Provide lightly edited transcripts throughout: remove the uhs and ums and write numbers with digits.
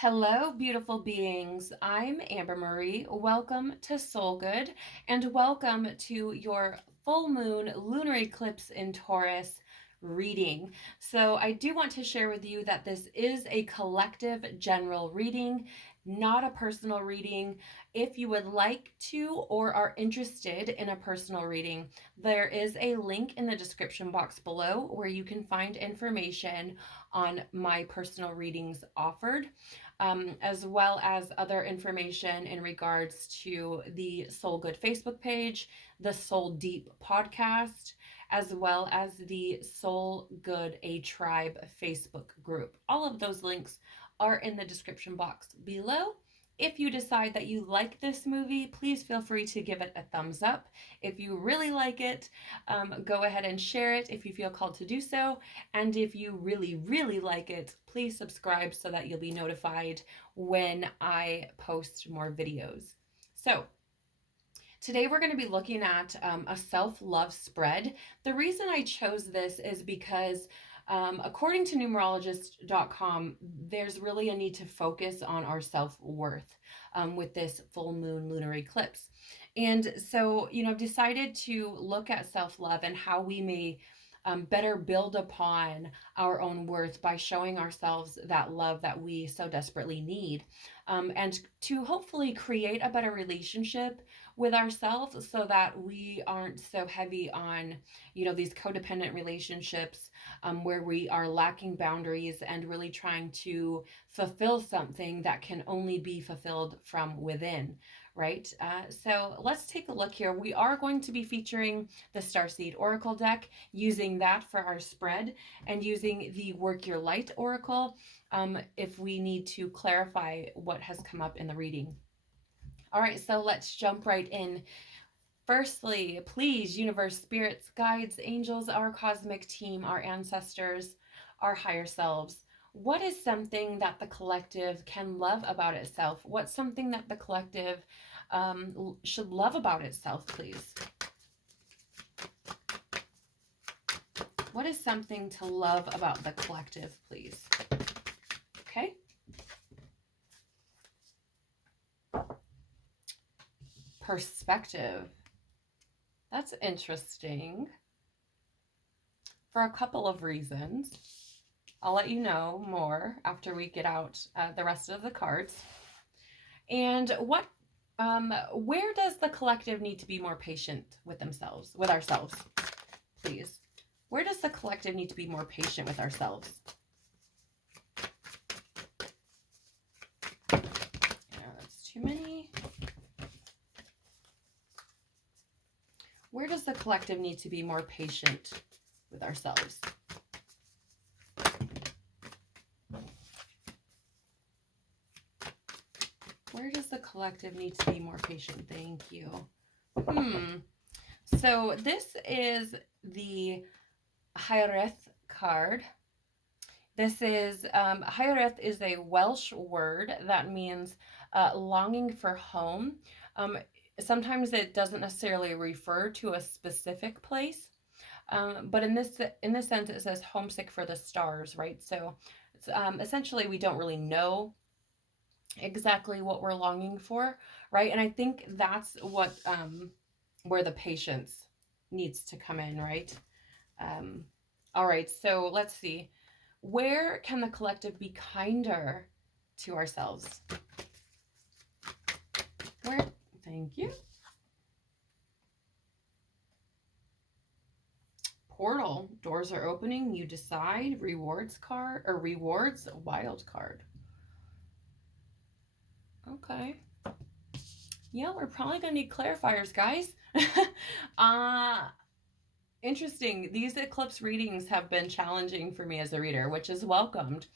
Hello, beautiful beings. I'm Amber Marie. Welcome to Soul Good and welcome to your full moon lunar eclipse in Taurus reading. So, I do want to share with you that this is a collective general reading, not a personal reading. If you would like to or are interested in a personal reading, there is a link in the description box below where you can find information on my personal readings offered, as well as other information in regards to the Soul Good Facebook page, the Soul Deep podcast, as well as the Soul Good A Tribe Facebook group. All of those links are in the description box below. If you decide that you like this movie, please feel free to give it a thumbs up. If you really like it, go ahead and share it if you feel called to do so. And if you really, really like it, please subscribe so that you'll be notified when I post more videos. So, today we're going to be looking at a self-love spread. The reason I chose this is because according to numerologist.com, there's really a need to focus on our self-worth with this full moon lunar eclipse. And so, I've decided to look at self-love and how we may better build upon our own worth by showing ourselves that love that we so desperately need, and to hopefully create a better relationship with ourselves so that we aren't so heavy on, these codependent relationships where we are lacking boundaries and really trying to fulfill something that can only be fulfilled from within, right? So let's take a look here. We are going to be featuring the Starseed Oracle deck, using that for our spread, and using the Work Your Light Oracle if we need to clarify what has come up in the reading. All right, so let's jump right in. Firstly, please, universe, spirits, guides, angels, our cosmic team, our ancestors, our higher selves, what is something that the collective can love about itself? What's something that the collective should love about itself, please? What is something to love about the collective, please? Okay. Perspective. That's interesting for a couple of reasons. I'll let you know more after we get out the rest of the cards. And where does the collective need to be more patient with ourselves, please? Where does the collective need to be more patient with ourselves? That's too many. Where does the collective need to be more patient with ourselves? Where does the collective need to be more patient? Thank you. So this is the Haireth card. This is, Haireth is a Welsh word that means longing for home. Sometimes it doesn't necessarily refer to a specific place, but in this sense, it says homesick for the stars, right? So it's, essentially, we don't really know exactly what we're longing for, right? And I think that's what where the patience needs to come in, right? All right, so let's see. Where can the collective be kinder to ourselves? Where? Thank you. Portal. Doors are opening. You decide. Rewards card, or rewards, wild card. Okay. Yeah, we're probably going to need clarifiers, guys. Interesting. These eclipse readings have been challenging for me as a reader, which is welcomed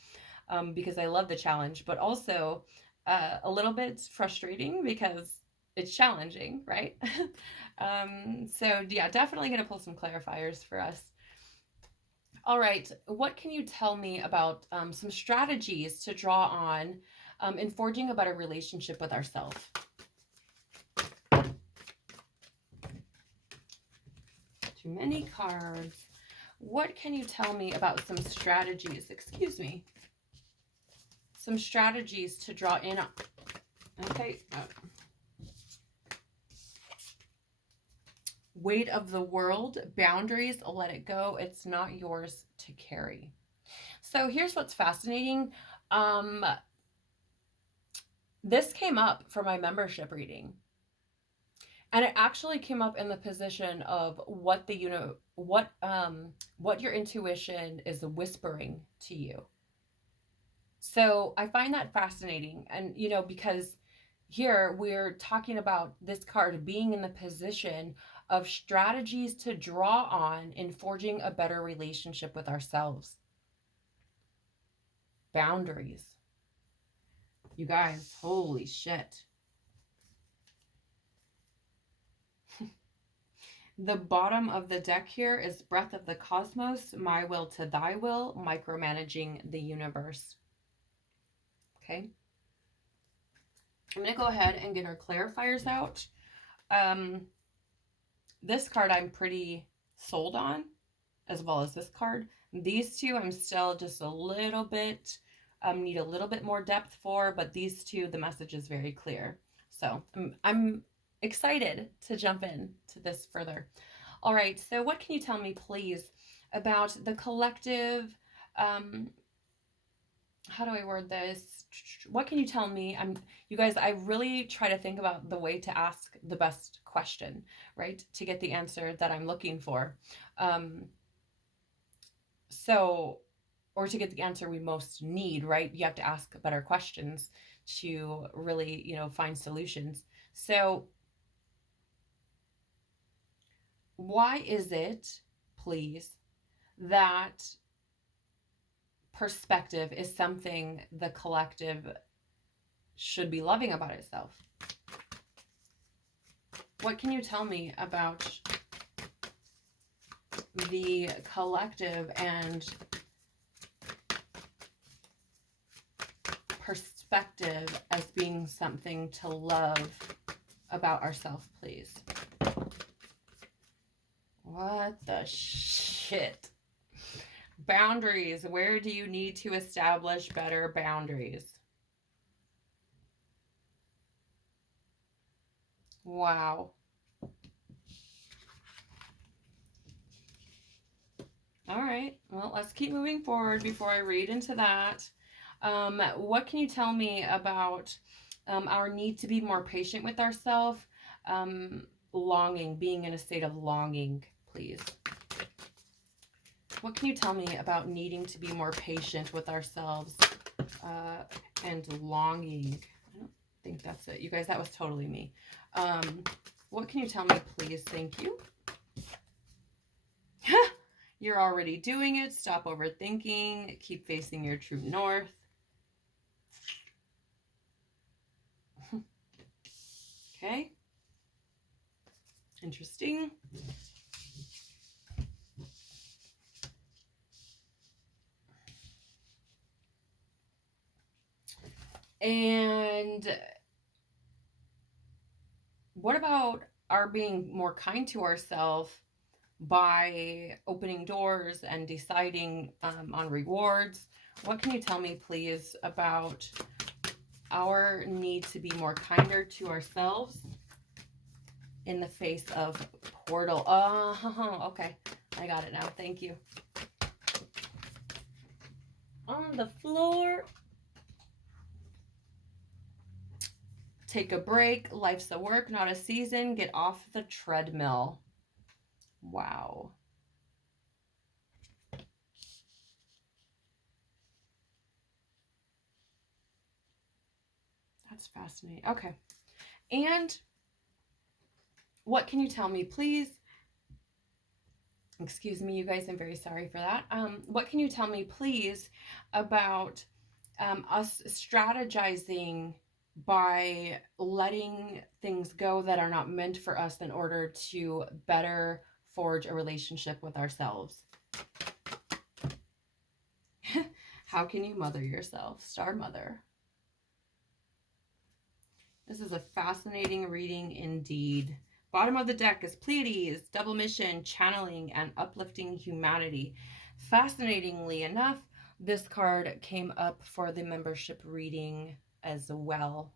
because I love the challenge, but also a little bit frustrating because it's challenging, right? So yeah, definitely going to pull some clarifiers for us. All right, what can you tell me about some strategies to draw on in forging a better relationship with ourselves? Too many cards. What can you tell me about some strategies? Excuse me. some strategies to draw in. Okay. Weight of the world, boundaries, let it go. It's not yours to carry. So here's what's fascinating. This came up for my membership reading. And it actually came up in the position of what your intuition is whispering to you. So I find that fascinating. And, because here we're talking about this card being in the position of strategies to draw on in forging a better relationship with ourselves. Boundaries. You guys, holy shit. The bottom of the deck here is Breath of the Cosmos, My Will to Thy Will, Micromanaging the Universe. Okay. I'm going to go ahead and get our clarifiers out. This card I'm pretty sold on, as well as this card. These two I'm still just a little bit, need a little bit more depth for, but these two, the message is very clear. So I'm excited to jump in to this further. All right, so what can you tell me, please, about the collective, how do I word this? What can you tell me? You guys, I really try to think about the way to ask the best question, right? To get the answer that I'm looking for. Or to get the answer we most need, right? You have to ask better questions to really, find solutions. So why is it, please, that perspective is something the collective should be loving about itself? What can you tell me about the collective and perspective as being something to love about ourselves, please? What the shit? Boundaries. Where do you need to establish better boundaries? Wow. All right. Well, let's keep moving forward before I read into that. What can you tell me about our need to be more patient with ourselves? Longing, being in a state of longing, please. What can you tell me about needing to be more patient with ourselves and longing? I don't think that's it. You guys, that was totally me. What can you tell me, please? Thank you. You're already doing it. Stop overthinking. Keep facing your true north. Okay. Interesting. And what about our being more kind to ourselves by opening doors and deciding on rewards? What can you tell me, please, about our need to be more kinder to ourselves in the face of portal? Okay. I got it now. Thank you. On the floor. Take a break. Life's a work, not a season. Get off the treadmill. Wow. That's fascinating. Okay. And what can you tell me, please? Excuse me, you guys. I'm very sorry for that. What can you tell me, please, about us strategizing by letting things go that are not meant for us in order to better forge a relationship with ourselves? How can you mother yourself? Star Mother. This is a fascinating reading indeed. Bottom of the deck is Pleiades, double mission, channeling, and uplifting humanity. Fascinatingly enough, This card came up for the membership reading as well.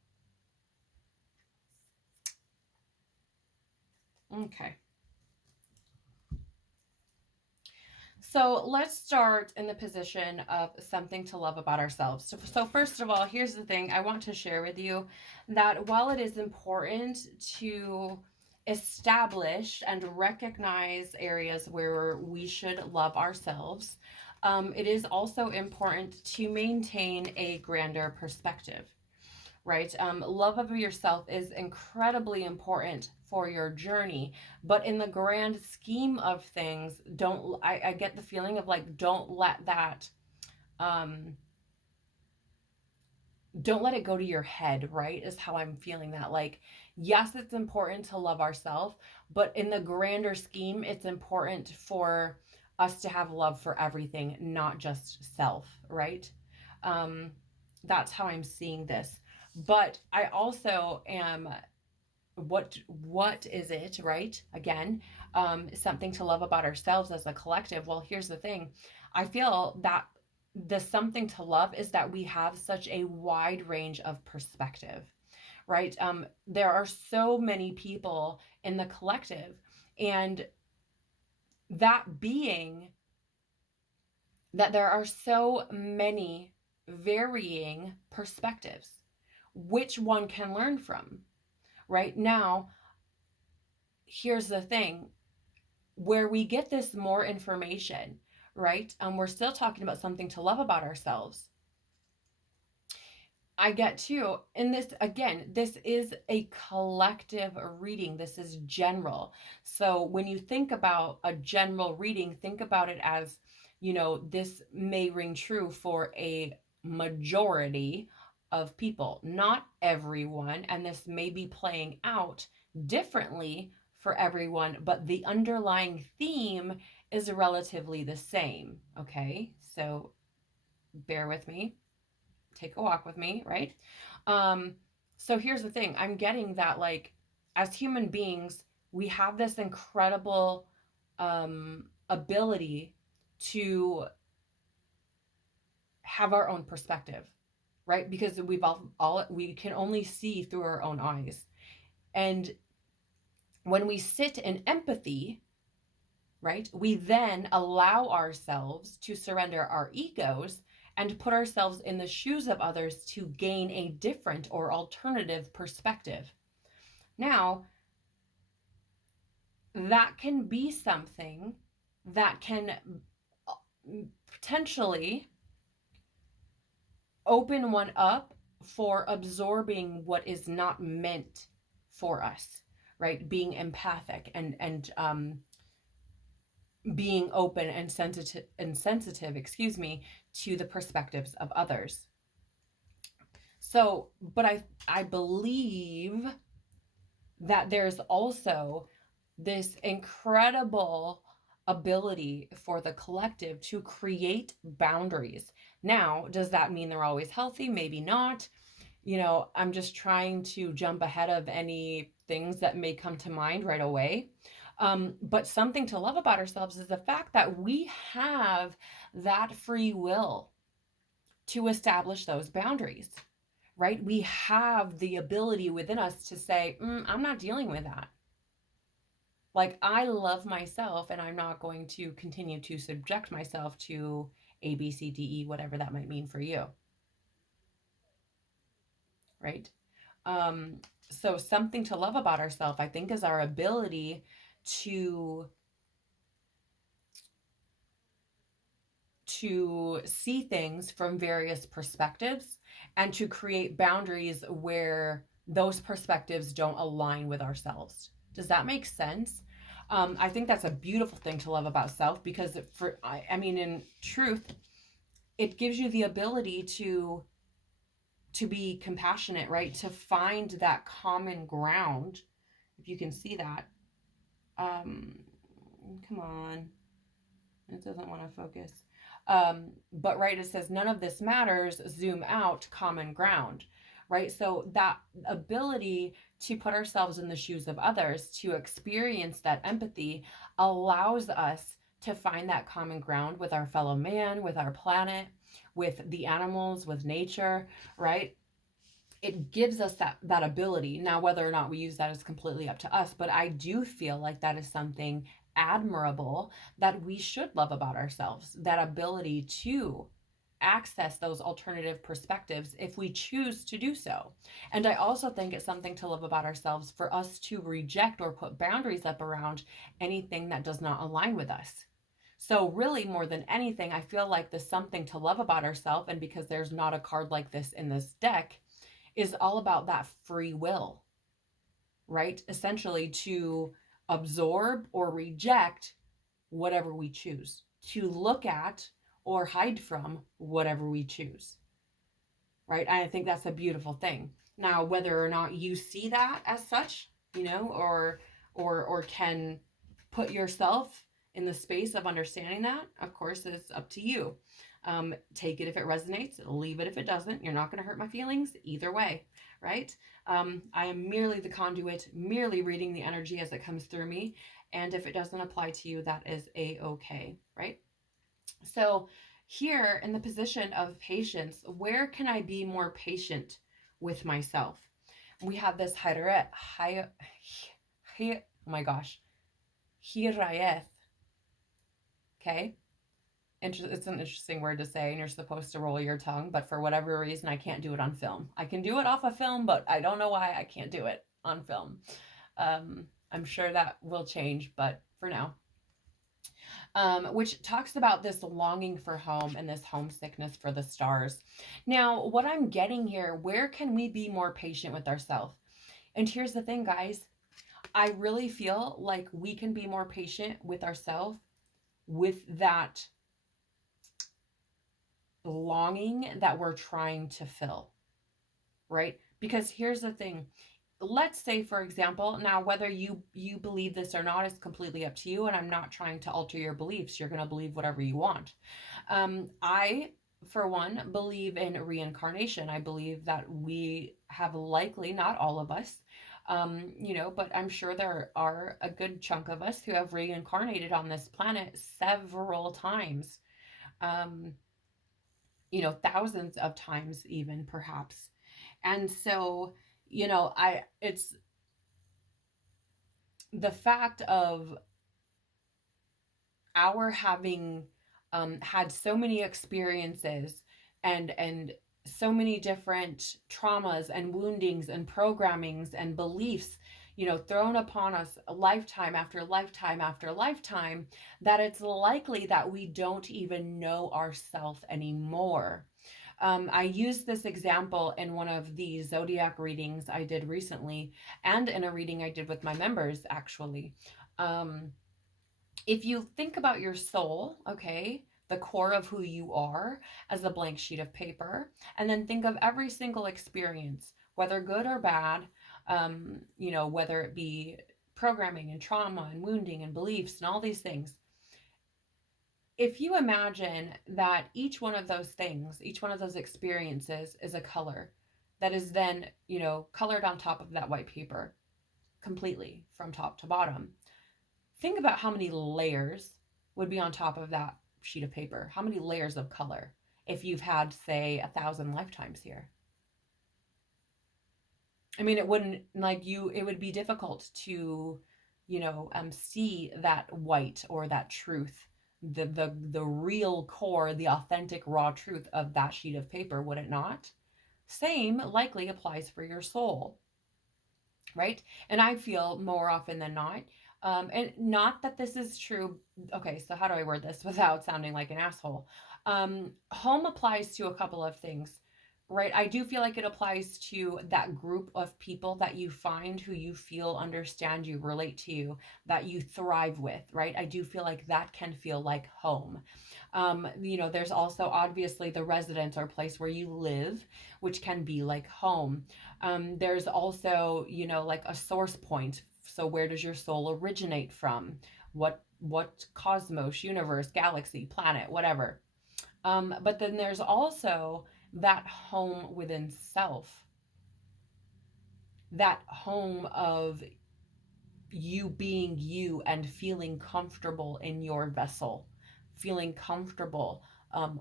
Okay. So let's start in the position of something to love about ourselves. So first of all, here's the thing I want to share with you, that while it is important to establish and recognize areas where we should love ourselves, it is also important to maintain a grander perspective, right? Love of yourself is incredibly important for your journey, but in the grand scheme of things, I get the feeling of like, um, don't let it go to your head, right? Is how I'm feeling that. Like, yes, it's important to love ourselves, but in the grander scheme, it's important for us to have love for everything, not just self, right? Um, that's how I'm seeing this. But I also am, what is it, right? Again, something to love about ourselves as a collective. Well, here's the thing. I feel that the something to love is that we have such a wide range of perspective, right? There are so many people in the collective, and that being that there are so many varying perspectives, which one can learn from, right? Now, here's the thing, where we get this more information, right? We're still talking about something to love about ourselves. I get too. And this, again, this is a collective reading. This is general. So when you think about a general reading, think about it as, this may ring true for a majority of people, not everyone. And this may be playing out differently for everyone, but the underlying theme is relatively the same. Okay. So bear with me, take a walk with me, right? Um, so here's the thing, I'm getting that, like, as human beings, we have this incredible ability to have our own perspective, right? Because all we can only see through our own eyes. And when we sit in empathy, right, we then allow ourselves to surrender our egos and put ourselves in the shoes of others to gain a different or alternative perspective. Now, that can be something that can potentially open one up for absorbing what is not meant for us, right? Being empathic and being open and sensitive, excuse me, to the perspectives of others. So, but I believe that there's also this incredible ability for the collective to create boundaries. Now, does that mean they're always healthy? Maybe not. I'm just trying to jump ahead of any things that may come to mind right away. But something to love about ourselves is the fact that we have that free will to establish those boundaries, right? We have the ability within us to say, I'm not dealing with that. Like, I love myself, and I'm not going to continue to subject myself to A, B, C, D, E, whatever that might mean for you, right? So something to love about ourselves, I think, is our ability to see things from various perspectives and to create boundaries where those perspectives don't align with ourselves. Does that make sense? I think that's a beautiful thing to love about self, because I mean, in truth, it gives you the ability to be compassionate, right? To find that common ground, if you can see that. Come on. It doesn't want to focus. But right, it says none of this matters, zoom out, common ground, right? So that ability to put ourselves in the shoes of others, to experience that empathy, allows us to find that common ground with our fellow man, with our planet. with the animals, with nature, right? It gives us that ability. Now, whether or not we use that is completely up to us, but I do feel like that is something admirable that we should love about ourselves, that ability to access those alternative perspectives if we choose to do so. And I also think it's something to love about ourselves for us to reject or put boundaries up around anything that does not align with us. So, really, more than anything, I feel like the something to love about ourselves, and because there's not a card like this in this deck, is all about that free will, right? Essentially, to absorb or reject whatever we choose, to look at or hide from whatever we choose, right? And I think that's a beautiful thing. Now, whether or not you see that as such, or can put yourself in the space of understanding that, of course, is up to you. Take it if it resonates, leave it if it doesn't. You're not going to hurt my feelings either way, right? I am merely the conduit, merely reading the energy as it comes through me. And if it doesn't apply to you, that is a-okay, right? So here in the position of patience, where can I be more patient with myself? We have this oh my gosh, hirayeth. Okay. It's an interesting word to say, and you're supposed to roll your tongue, but for whatever reason, I can't do it on film. I can do it off of film, but I don't know why I can't do it on film. I'm sure that will change, but for now. Which talks about this longing for home and this homesickness for the stars. Now, what I'm getting here, where can we be more patient with ourselves? And here's the thing, guys. I really feel like we can be more patient with ourselves with that longing that we're trying to fill, right? Because here's the thing. Let's say, for example, now whether you believe this or not is completely up to you, and I'm not trying to alter your beliefs. You're going to believe whatever you want. I, for one, believe in reincarnation. I believe that we have likely, not all of us, but I'm sure there are a good chunk of us who have reincarnated on this planet several times, thousands of times even perhaps. And so, it's the fact of our having had so many experiences and so many different traumas and woundings and programmings and beliefs, thrown upon us lifetime after lifetime after lifetime, that it's likely that we don't even know ourselves anymore. I used this example in one of the zodiac readings I did recently, and in a reading I did with my members, actually. If you think about your soul, okay, the core of who you are as a blank sheet of paper, and then think of every single experience, whether good or bad, whether it be programming and trauma and wounding and beliefs and all these things. If you imagine that each one of those things, each one of those experiences is a color that is then, colored on top of that white paper completely from top to bottom. Think about how many layers would be on top of that sheet of paper. How many layers of color if you've had, say, 1,000 lifetimes here? I mean, it would be difficult to, see that white or that truth, the real core, the authentic raw truth of that sheet of paper, would it not? Same likely applies for your soul, right? And I feel more often than not, and not that this is true. Okay, so how do I word this without sounding like an asshole? Home applies to a couple of things, right? I do feel like it applies to that group of people that you find who you feel understand you, relate to you, that you thrive with, right? I do feel like that can feel like home. There's also obviously the residence or place where you live, which can be like home. There's also, like a source point. So where does your soul originate from? What cosmos, universe, galaxy, planet, whatever. But then there's also that home within self, that home of you being you and feeling comfortable in your vessel, feeling comfortable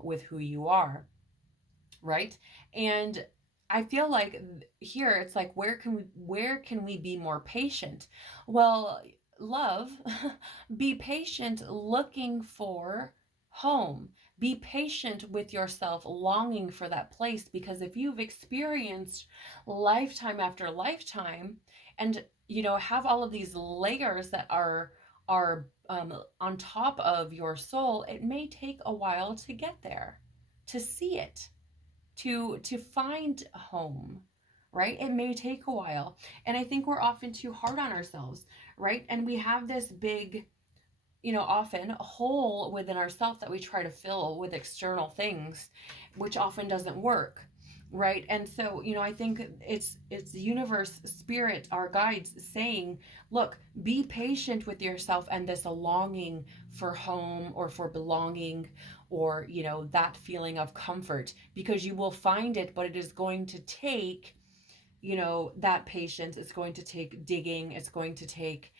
with who you are, right? And I feel like here it's like, where can we be more patient? Well, love, be patient looking for home. Be patient with yourself longing for that place, because if you've experienced lifetime after lifetime, and have all of these layers that are on top of your soul, it may take a while to get there, to see it, to find home, right? It may take a while. And I think we're often too hard on ourselves, right? And we have this big, often a hole within ourselves that we try to fill with external things, which often doesn't work, right? And so, I think it's the universe, spirit, our guides saying, look, be patient with yourself and this longing for home or for belonging, or that feeling of comfort, because you will find it, but it is going to take that patience. It's going to take digging. It's going to take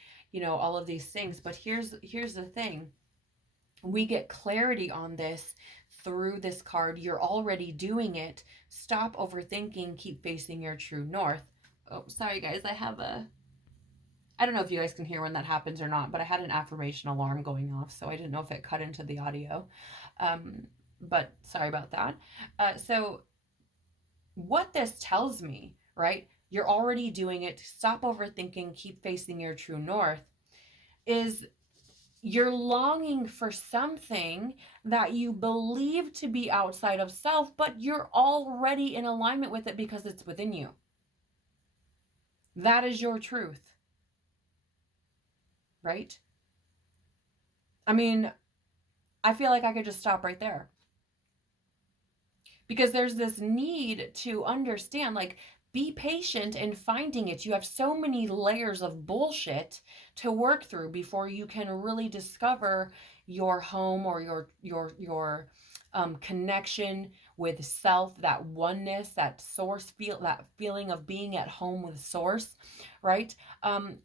all of these things. But here's the thing: we get clarity on this through this card. You're already doing it. Stop overthinking. Keep facing your true north. Oh, sorry guys, I don't know if you guys can hear when that happens or not, but I had an affirmation alarm going off, so I didn't know if it cut into the audio. But sorry about that. So what this tells me, right? You're already doing it. Stop overthinking, keep facing your true north, is you're longing for something that you believe to be outside of self, but you're already in alignment with it because it's within you. That is your truth, right? I mean, I feel like I could just stop right there, because there's this need to understand, like, be patient in finding it. You have so many layers of bullshit to work through before you can really discover your home, or your connection with self, that oneness, that source feel, that feeling of being at home with source, right?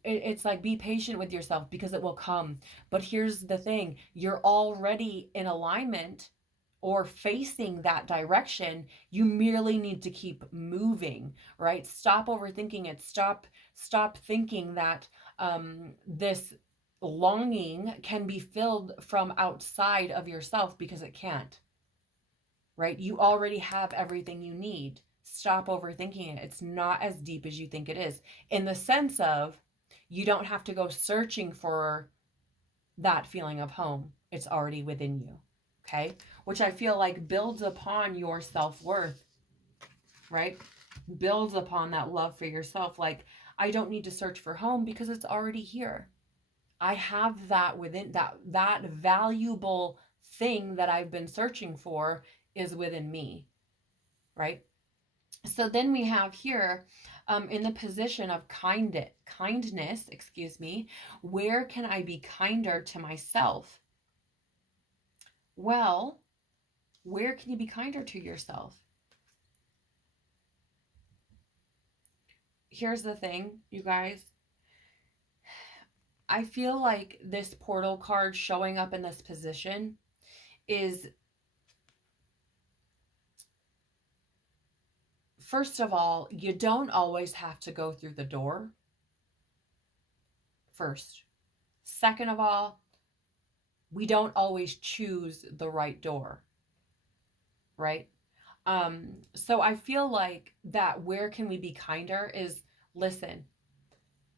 It's like, be patient with yourself because it will come. But here's the thing: you're already in alignment or facing that direction. You merely need to keep moving, right? Stop overthinking it. Stop thinking that this longing can be filled from outside of yourself, because it can't, right? You already have everything you need. Stop overthinking it. It's not as deep as you think it is, in the sense of, you don't have to go searching for that feeling of home. It's already within you. Okay? Which I feel like builds upon your self-worth, right? Builds upon that love for yourself. Like, I don't need to search for home because it's already here. I have that within, that valuable thing that I've been searching for is within me, right? So then we have here, in the position of kindness, excuse me, where can I be kinder to myself? Well, where can you be kinder to yourself? Here's the thing, you guys. I feel like this portal card showing up in this position is, first of all, you don't always have to go through the door first. Second of all, we don't always choose the right door, right? So I feel like that, where can we be kinder, is, listen,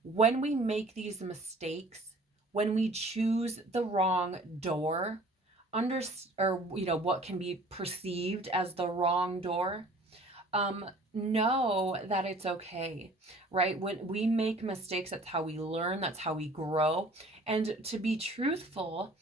when we make these mistakes, when we choose the wrong door, or what can be perceived as the wrong door, know that it's okay, right? When we make mistakes, that's how we learn, that's how we grow. And to be truthful,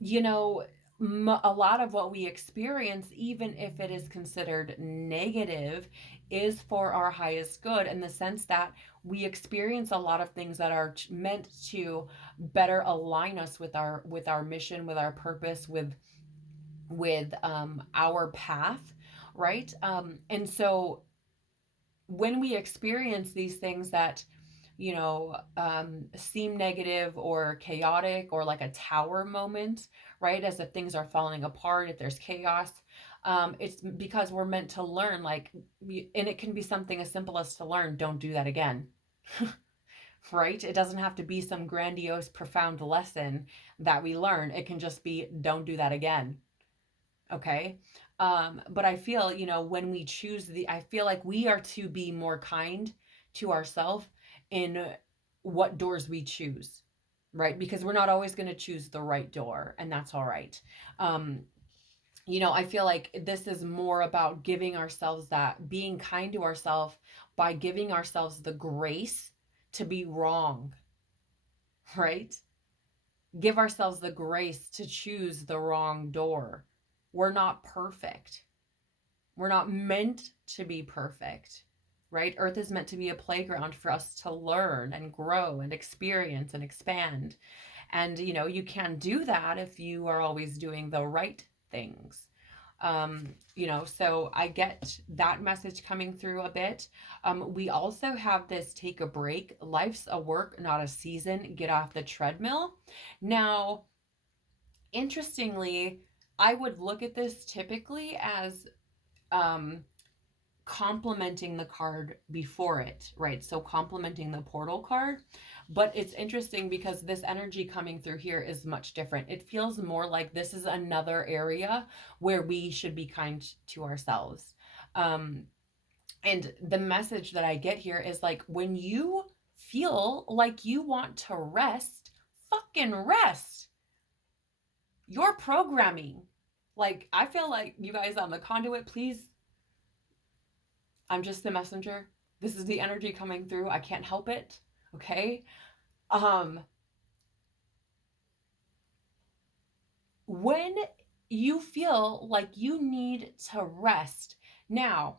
you know, a lot of what we experience, even if it is considered negative, is for our highest good, in the sense that we experience a lot of things that are meant to better align us with our mission, with our purpose, with our path, right? And so when we experience these things that seem negative or chaotic, or like a tower moment, right? As if things are falling apart, if there's chaos. It's because we're meant to learn, like, and it can be something as simple as to learn, don't do that again. Right? It doesn't have to be some grandiose, profound lesson that we learn. It can just be, don't do that again. Okay. But I feel, when we choose I feel like we are to be more kind to ourselves in what doors we choose, right? Because we're not always going to choose the right door, and that's all right. Um, I feel like this is more about giving ourselves that, being kind to ourselves by giving ourselves the grace to be wrong, right? Give ourselves the grace to choose the wrong door. We're not perfect. We're not meant to be perfect, right? Earth is meant to be a playground for us to learn and grow and experience and expand. And, you can't do that if you are always doing the right things. So I get that message coming through a bit. We also have this take a break. Life's a work, not a season. Get off the treadmill. Now, interestingly, I would look at this typically as complementing the card before it, right? So complementing the portal card. But it's interesting because this energy coming through here is much different. It feels more like this is another area where we should be kind to ourselves. And the message that I get here is like, when you feel like you want to rest, fucking rest. Your programming. Like, I feel like you guys on the conduit, please. I'm just the messenger. This is the energy coming through. I can't help it. Okay? When you feel like you need to rest. Now,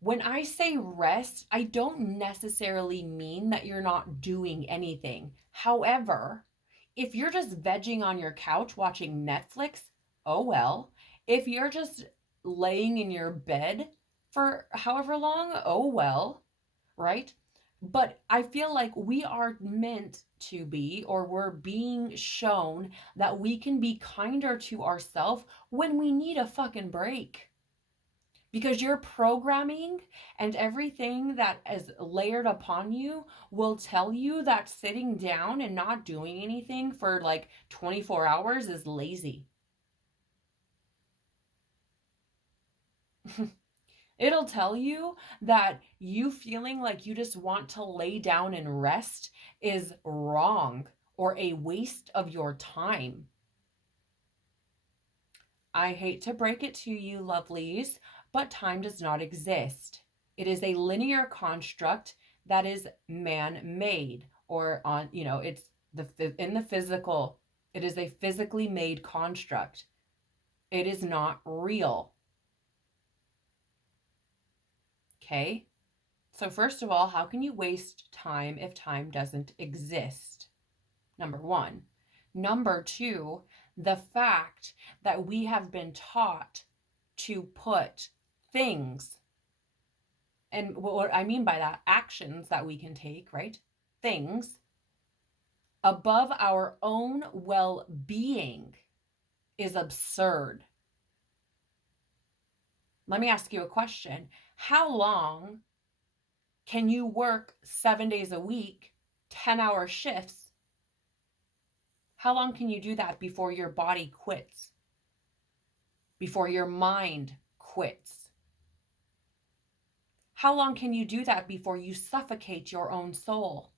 when I say rest, I don't necessarily mean that you're not doing anything. However, if you're just vegging on your couch watching Netflix, oh well. If you're just laying in your bed for however long, oh well, right? But I feel like we are meant to be, or we're being shown that we can be kinder to ourselves when we need a fucking break. Because your programming and everything that is layered upon you will tell you that sitting down and not doing anything for like 24 hours is lazy. It'll tell you that you feeling like you just want to lay down and rest is wrong or a waste of your time. I hate to break it to you, lovelies, but time does not exist. It is a linear construct that is man-made, or it's in the physical. It is a physically made construct. It is not real. Okay? So first of all, how can you waste time if time doesn't exist? Number one. Number two, the fact that we have been taught to put things, and what I mean by that, actions that we can take, right? Things above our own well-being is absurd. Let me ask you a question. How long can you work 7 days a week, 10-hour shifts? How long can you do that before your body quits? Before your mind quits? How long can you do that before you suffocate your own soul?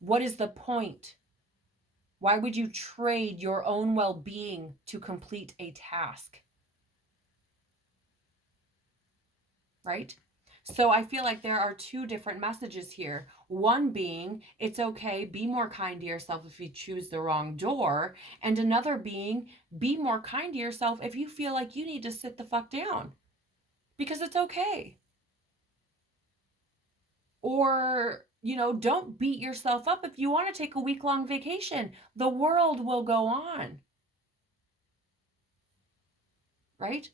What is the point? Why would you trade your own well-being to complete a task? Right? So I feel like there are two different messages here. One being, it's okay, be more kind to yourself if you choose the wrong door. And another being, be more kind to yourself if you feel like you need to sit the fuck down. Because it's okay. Or, don't beat yourself up if you want to take a week-long vacation. The world will go on. Right?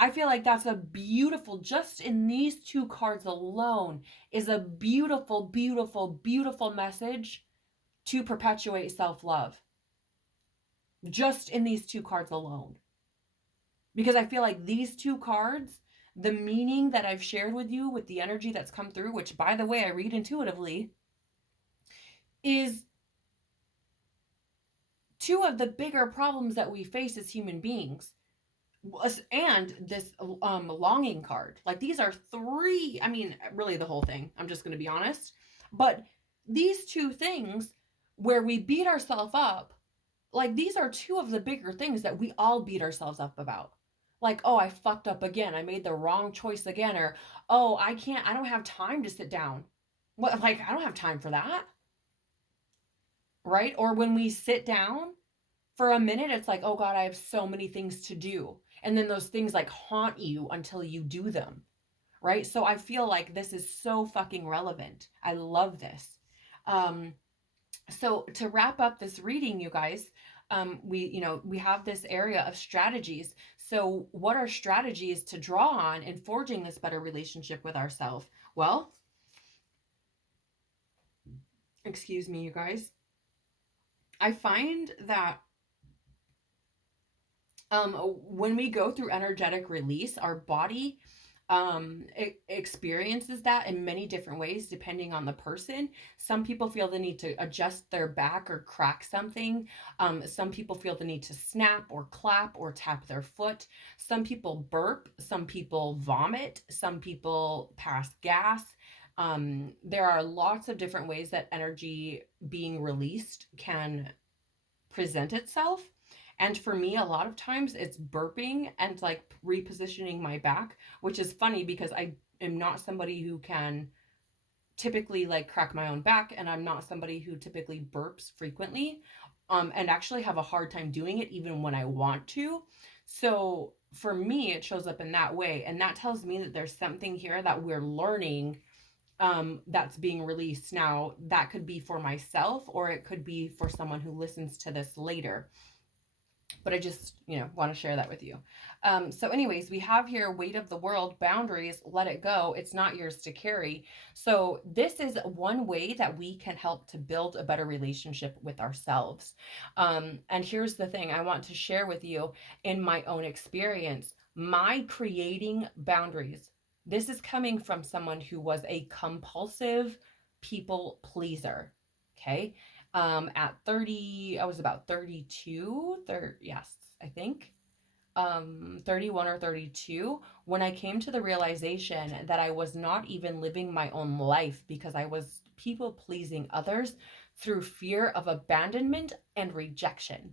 I feel like that's a beautiful, just in these two cards alone, is a beautiful, beautiful, beautiful message to perpetuate self-love, just in these two cards alone. Because I feel like these two cards, the meaning that I've shared with you with the energy that's come through, which by the way, I read intuitively, is two of the bigger problems that we face as human beings. And this longing card. Like, these are three, I mean, really the whole thing, I'm just going to be honest. But these two things where we beat ourselves up, like, these are two of the bigger things that we all beat ourselves up about. Like, oh, I fucked up again. I made the wrong choice again. Or, oh, I don't have time to sit down. What, like, I don't have time for that. Right? Or when we sit down for a minute, it's like, oh God, I have so many things to do. And then those things like haunt you until you do them. Right? So I feel like this is so fucking relevant. I love this. So to wrap up this reading, you guys, we have this area of strategies. So what are strategies to draw on in forging this better relationship with ourselves? Well, excuse me, you guys. I find that when we go through energetic release, our body experiences that in many different ways depending on the person. Some people feel the need to adjust their back or crack something. Some people feel the need to snap or clap or tap their foot. Some people burp. Some people vomit. Some people pass gas. There are lots of different ways that energy being released can present itself. And for me, a lot of times it's burping and like repositioning my back, which is funny because I am not somebody who can typically like crack my own back, and I'm not somebody who typically burps frequently, and actually have a hard time doing it even when I want to. So for me, it shows up in that way. And that tells me that there's something here that we're learning that's being released now. That could be for myself, or it could be for someone who listens to this later. But I just, want to share that with you. So anyways, we have here weight of the world, boundaries, let it go. It's not yours to carry. So this is one way that we can help to build a better relationship with ourselves. And here's the thing I want to share with you in my own experience, my creating boundaries. This is coming from someone who was a compulsive people pleaser. Okay. At 30, I was about 32, yes, I think, 31 or 32, when I came to the realization that I was not even living my own life because I was people pleasing others through fear of abandonment and rejection.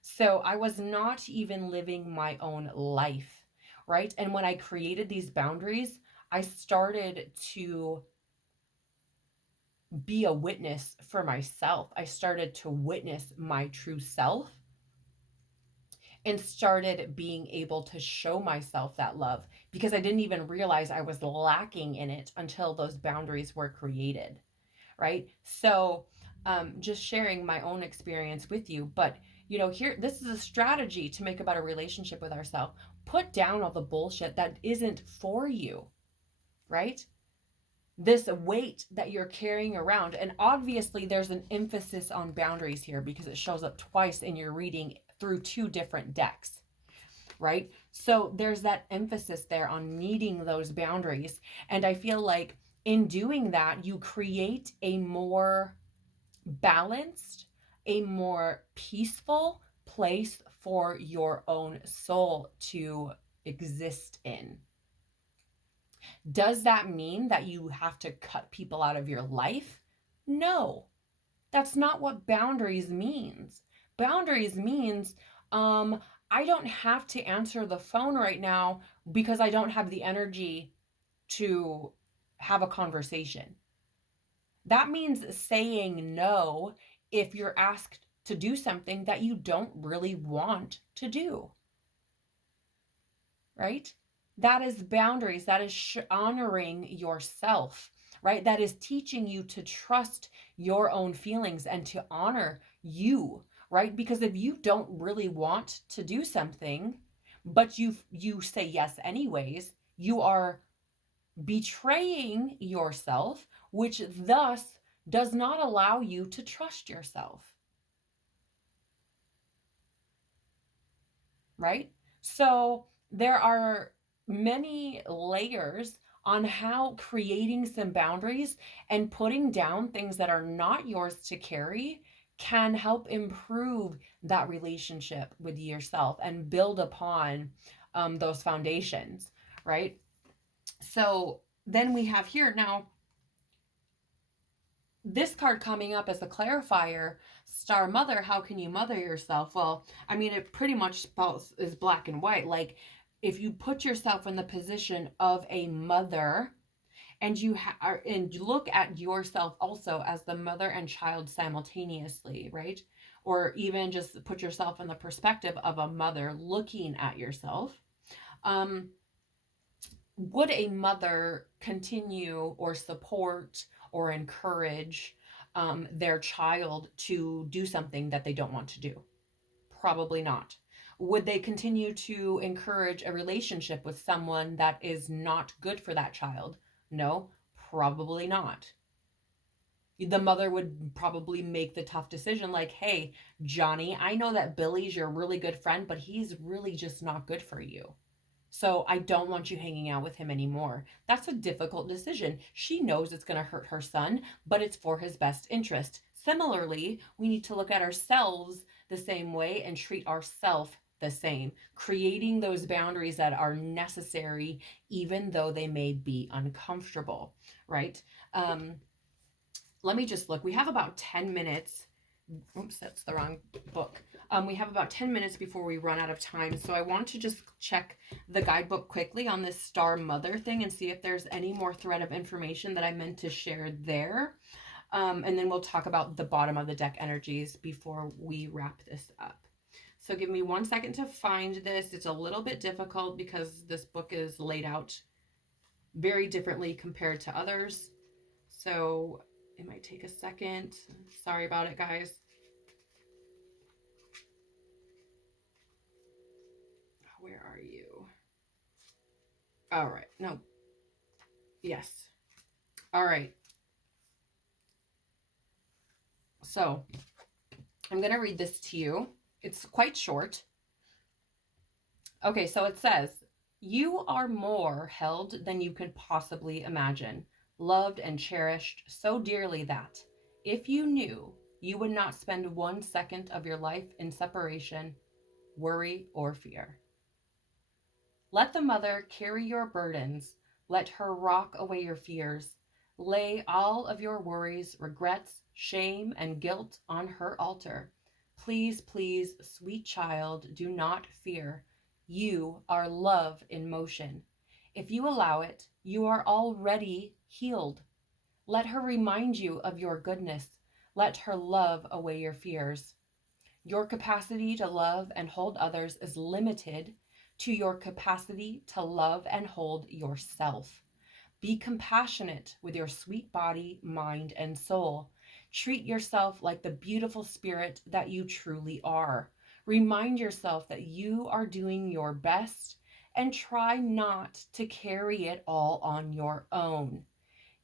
So I was not even living my own life, right? And when I created these boundaries, I started to be a witness for myself. I started to witness my true self and started being able to show myself that love, because I didn't even realize I was lacking in it until those boundaries were created, right? So just sharing my own experience with you. But here, this is a strategy to make a better relationship with ourselves. Put down all the bullshit that isn't for you, right? This weight that you're carrying around. And obviously there's an emphasis on boundaries here because it shows up twice in your reading through two different decks, right? So there's that emphasis there on meeting those boundaries. And I feel like in doing that, you create a more balanced, a more peaceful place for your own soul to exist in. Does that mean that you have to cut people out of your life? No, that's not what boundaries means. Boundaries means I don't have to answer the phone right now because I don't have the energy to have a conversation. That means saying no if you're asked to do something that you don't really want to do, right? That is boundaries. That is honoring yourself, right? That is teaching you to trust your own feelings and to honor you, right? Because if you don't really want to do something, but you say yes anyways, you are betraying yourself, which thus does not allow you to trust yourself. Right? So there are many layers on how creating some boundaries and putting down things that are not yours to carry can help improve that relationship with yourself and build upon those foundations, right? So then we have here now this card coming up as a clarifier, Star Mother, how can you mother yourself? Well, I mean, it pretty much is black and white. Like, if you put yourself in the position of a mother and and you look at yourself also as the mother and child simultaneously, right? Or even just put yourself in the perspective of a mother looking at yourself. Would a mother continue or support or encourage their child to do something that they don't want to do? Probably not. Would they continue to encourage a relationship with someone that is not good for that child? No, probably not. The mother would probably make the tough decision like, hey, Johnny, I know that Billy's your really good friend, but he's really just not good for you. So I don't want you hanging out with him anymore. That's a difficult decision. She knows it's going to hurt her son, but it's for his best interest. Similarly, we need to look at ourselves the same way and treat ourselves the same, creating those boundaries that are necessary, even though they may be uncomfortable, right? Let me just look. We have about 10 minutes. Oops, that's the wrong book. We have about 10 minutes before we run out of time. So I want to just check the guidebook quickly on this Star Mother thing and see if there's any more thread of information that I meant to share there. And then we'll talk about the bottom of the deck energies before we wrap this up. So give me 1 second to find this. It's a little bit difficult because this book is laid out very differently compared to others. So it might take a second. Sorry about it, guys. Where are you? All right. No. Yes. All right. So I'm going to read this to you. It's quite short. Okay, so it says, you are more held than you could possibly imagine, loved and cherished so dearly that, if you knew, you would not spend 1 second of your life in separation, worry, or fear. Let the mother carry your burdens. Let her rock away your fears. Lay all of your worries, regrets, shame, and guilt on her altar. Please, please, sweet child, do not fear. You are love in motion. If you allow it, you are already healed. Let her remind you of your goodness. Let her love away your fears. Your capacity to love and hold others is limited to your capacity to love and hold yourself. Be compassionate with your sweet body, mind, and soul. Treat yourself like the beautiful spirit that you truly are. Remind yourself that you are doing your best and try not to carry it all on your own.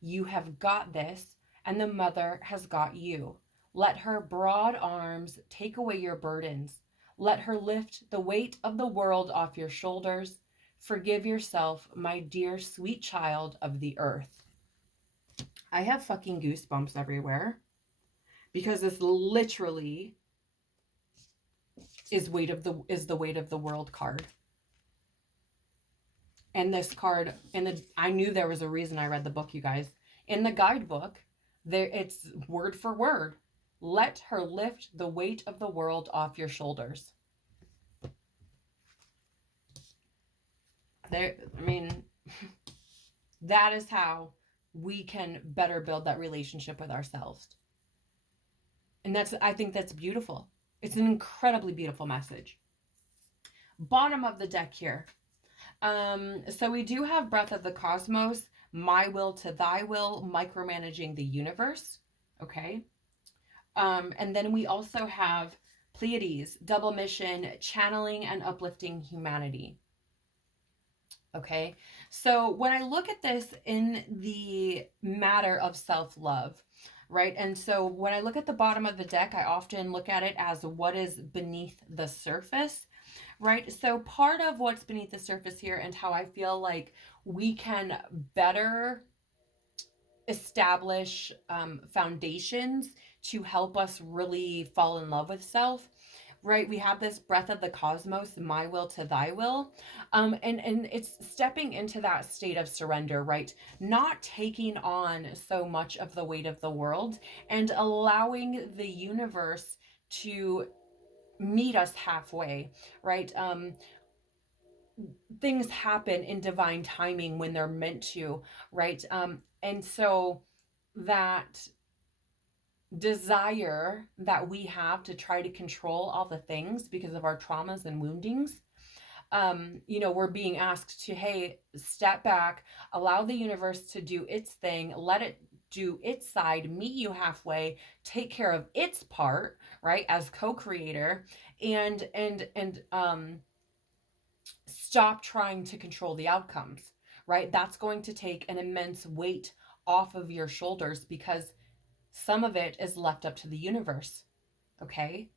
You have got this, and the mother has got you. Let her broad arms take away your burdens. Let her lift the weight of the world off your shoulders. Forgive yourself, my dear sweet child of the earth. I have fucking goosebumps everywhere because this literally is the weight of the world card. And this card, I knew there was a reason I read the book, you guys. In the guidebook, it's word for word. Let her lift the weight of the world off your shoulders. That is how we can better build that relationship with ourselves. And I think that's beautiful. It's an incredibly beautiful message. Bottom of the deck here. So we do have Breath of the Cosmos, My Will to Thy Will, Micromanaging the Universe. Okay. And then we also have Pleiades, Double Mission, Channeling and Uplifting Humanity. Okay. So when I look at this in the matter of self love, right? And so when I look at the bottom of the deck, I often look at it as what is beneath the surface, right? So part of what's beneath the surface here and how I feel like we can better establish foundations to help us really fall in love with self, right? We have this breath of the cosmos, my will to thy will, and it's stepping into that state of surrender, right? Not taking on so much of the weight of the world and allowing the universe to meet us halfway, right? Things happen in divine timing when they're meant to, right? And so that desire that we have to try to control all the things because of our traumas and woundings, we're being asked to, hey, step back, allow the universe to do its thing, let it do its side, meet you halfway, take care of its part, right, as co-creator, and stop trying to control the outcomes, right? That's going to take an immense weight off of your shoulders because some of it is left up to the universe. Okay.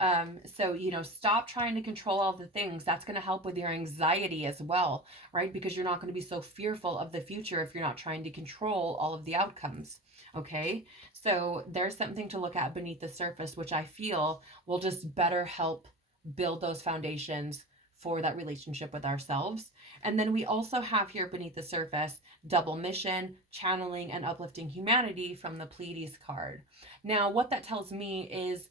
So stop trying to control all the things. That's going to help with your anxiety as well, right? Because you're not going to be so fearful of the future if you're not trying to control all of the outcomes. Okay. So there's something to look at beneath the surface, which I feel will just better help build those foundations for that relationship with ourselves. And then we also have here beneath the surface double mission, channeling, and uplifting humanity from the Pleiades card. Now, what that tells me is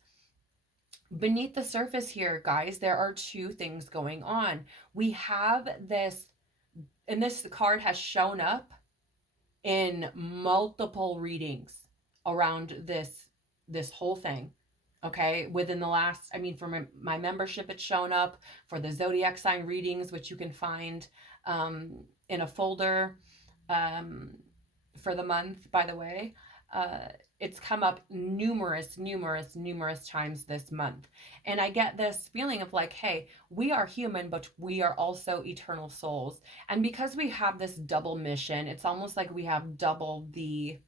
beneath the surface here, guys, there are two things going on. We have this, and this card has shown up in multiple readings around this whole thing. Okay, within the last, I mean, for my membership, it's shown up for the zodiac sign readings, which you can find in a folder for the month, by the way. Uh, it's come up numerous times this month. And I get this feeling of like, hey, we are human, but we are also eternal souls. And because we have this double mission, it's almost like we have double the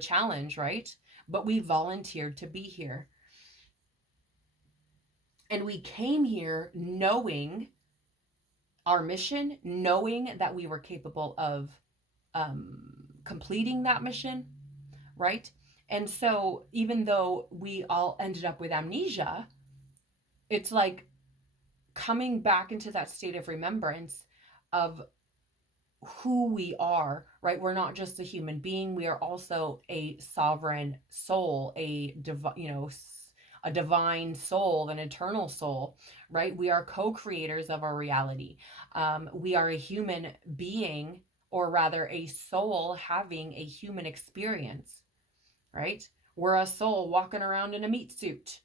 challenge, right? But we volunteered to be here. And we came here knowing our mission, knowing that we were capable of completing that mission, right? And so even though we all ended up with amnesia, it's like coming back into that state of remembrance of who we are, right? We're not just a human being, we are also a sovereign soul, a divine soul, an eternal soul, right? We are co-creators of our reality. We are a human being, or rather a soul having a human experience, right? We're a soul walking around in a meat suit.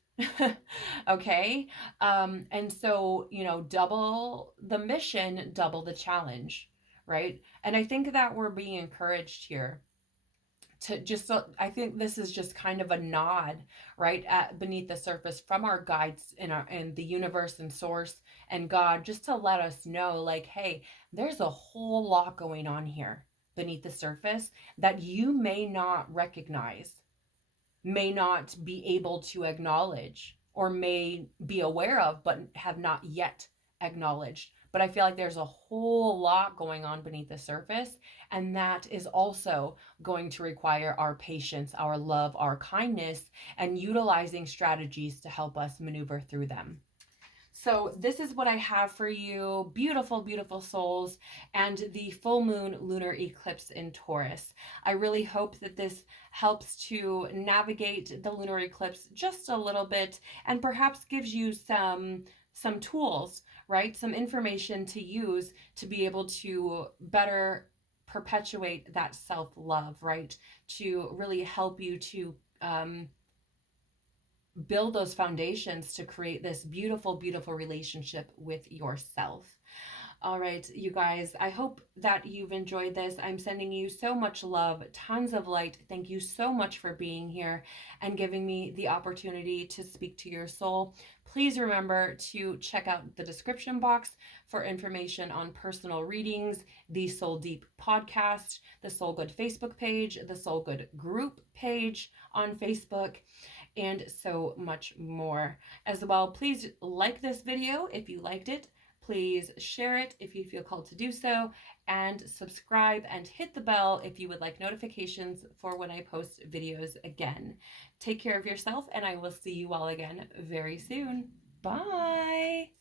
Okay. And so, double the mission, double the challenge, right? And I think that we're being encouraged here to just, I think this is just kind of a nod, right, at beneath the surface from our guides in the universe and source and God, just to let us know, like, hey, there's a whole lot going on here beneath the surface that you may not recognize, may not be able to acknowledge, or may be aware of but have not yet acknowledged. But I feel like there's a whole lot going on beneath the surface, and that is also going to require our patience, our love, our kindness, and utilizing strategies to help us maneuver through them. So this is what I have for you, beautiful, beautiful souls, and the full moon lunar eclipse in Taurus. I really hope that this helps to navigate the lunar eclipse just a little bit and perhaps gives you some tools, right? Some information to use to be able to better perpetuate that self-love, right? To really help you to build those foundations to create this beautiful, beautiful relationship with yourself. All right, you guys, I hope that you've enjoyed this. I'm sending you so much love, tons of light. Thank you so much for being here and giving me the opportunity to speak to your soul. Please remember to check out the description box for information on personal readings, the Soul Deep podcast, the Soul Good Facebook page, the Soul Good group page on Facebook, and so much more. As well, please like this video if you liked it. Please share it if you feel called to do so, and subscribe and hit the bell if you would like notifications for when I post videos again. Take care of yourself, and I will see you all again very soon. Bye.